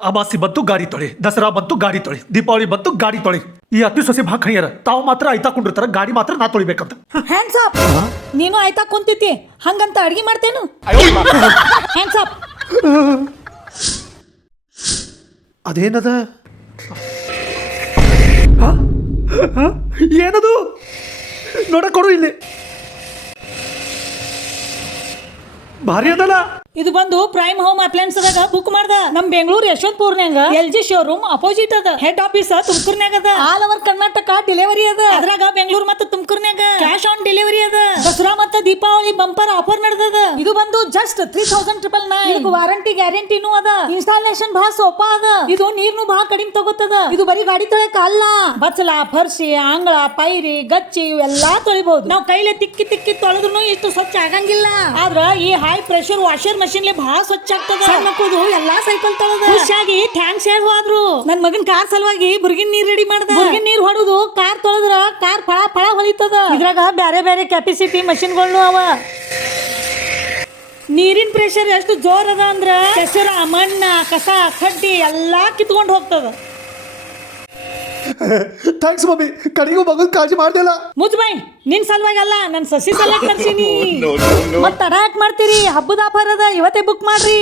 ಅಮಾಸಿ ಬಂತು ಗಾಡಿ ತೊಳಿ ದಸರಾ ಬಂತು ಗಾಡಿ ತೊಳಿ ದೀಪಾವಳಿ ಬಂತು ಗಾಡಿ ತೊಳಿ. ಈ ಅತಿ ಸೊಸೆ ಭಾಳ ಕಣಿಯರ ತಾವು ಮಾತ್ರ ಆಯ್ತಾ ಕುಂಡಿರ್ತಾರ ಗಾಡಿ ಮಾತ್ರ ನಾ ತೊಳಿಬೇಕಂತ. ಹ್ಯಾಂಡ್ಸ್ ಅಪ್ ನೀನು ಆಯ್ತಾ ಕುಂತಿತಿ ಹಂಗಂತ ಅಡಿಗೆ ಮಾಡ್ತೇನು? Hands up ಅದೇನದ? ಹ? ಹ? ಏನದು? ನೋಡಕ್ ಕೊಡು ಇಲ್ಲಿ. ಭಾರಿ ಅದಲ್ಲ? ಇದು ಬಂದು ಪ್ರೈಮ್ ಹೋಮ್ ಅಪ್ಲಯನ್ಸ್ ದಾಗ ಬುಕ್ ಮಾಡ್ದ. ನಮ್ ಬೆಂಗಳೂರು ಯಶವಂತಪುರ್ನ್ಯಾಗ ಎಲ್ ಜಿ ಶೋರೂಮ್ ಅಪೋಸಿಟ್ ಅದ. ಹೆಡ್ ಆಫೀಸ್ ತುಮಕೂರ್ನ್ಯಾಗ ಅದ. ಆಲ್ ಓವರ್ ಕರ್ನಾಟಕ ಡೆಲಿವರಿ ಅದ. ಅದ್ರಾಗ ಬೆಂಗಳೂರು ಮತ್ತು ತುಮಕೂರ್ನ್ಯಾಗ ಕ್ಯಾಶ್ ಆನ್ ಡೆಲಿವರಿ ಅದ. ದಸರಾ ದೀಪಾವಳಿ ಬಂಪರ್ ಆಫರ್ ನಡೆದದ. ಇದು ಬಂದು just three thousand triple nine warranty ಗ್ಯಾರಂಟಿನೂ ಅದ. ಇನ್ಸ್ಟಾಲೇಷನ್ ಬಹಳ ಸೋಪ ಅದ. ಇದು ನೀರ್ನು ಬಹಳ ಕಡಿಮೆ ತಗೋತದ. ಇದು ಬರೀ ಗಾಡಿ ತೊಳಕ ಅಲ್ಲ. ಬಚ್ಚಲ ಫರ್ಸಿ ಅಂಗಳ ಪೈರಿ ಗಚ್ಚಿ ಇವೆಲ್ಲಾ ತೊಳಿಬಹುದು ನಾವು ಕೈಲೆ ತಿಕ್ಕಿ ತಿಕ್ಕಿ ತೊಳೆದ್ರು ಇಷ್ಟು ಸ್ವಚ್ಛ ಆಗಂಗಿಲ್ಲ. ಆದ್ರ ಈ ಹೈ ಪ್ರೆಷರ್ ವಾಷರ್ ಮಷಿನ್ ಬಹಳ ಸ್ವಚ್ಛ ಆಗ್ತದ. ಮಕ್ಕಳು ಎಲ್ಲಾ ಸೈಕಲ್ ತೊಳೆದ. ಖುಷಿಯಾಗಿ ಥ್ಯಾಂಕ್ಸ್ ಹೇಳಿ ಹೋದ್ರು ನನ್ ಮಗನ್ ಕಾರ್ ಸಲುವಾಗಿ ಬುರ್ಗಿನ್ ನೀರ್ ರೆಡಿ ಮಾಡ್ದ. ಬುರ್ಗಿನ್ ನೀರ್ ಹೊಡೆದು ಕಾರ್ ತೊಳೆದ್ರ ಕಾರ್ ಫಳ ಫಳ ಹೊಳಿತದ. ಇದ್ರಾಗ ಬ್ಯಾರೆ ಬ್ಯಾರೆ ಕೆಪಾಸಿಟಿ ಮಷಿನ್ಗಳು ಅವ ನೀರಿನ ಪ್ರೆಷರ್ ಎಷ್ಟು ಜೋರ್ ಅದ ಅಂದ್ರ ಕೆಸರ ಮಣ್ಣ ಕಸ ಕಡ್ಡಿ ಎಲ್ಲಾ ಕಿತ್ಕೊಂಡು ಹೋಗ್ತದ. Thanks mummy. ಕಡೆಗೂ ಮಗನ್ ಕಾಳಜಿ ಮಾಡ್ದಿಲ್ಲ ಮುಜ್ಬಾಯ್ ನಿನ್ ಸಲುವಾಗಿ ಅಲ್ಲ ನನ್ ಸಸಿ ಸಲ ಕರ್ಸೀನಿ. ಮತ್ತ ತಡ ಯಾಕ್ ಮಾಡ್ತೀರಿ ಹಬ್ಬದ ಆಫರ್ ಅದ ಇವತ್ತೇ ಬುಕ್ ಮಾಡ್ರಿ.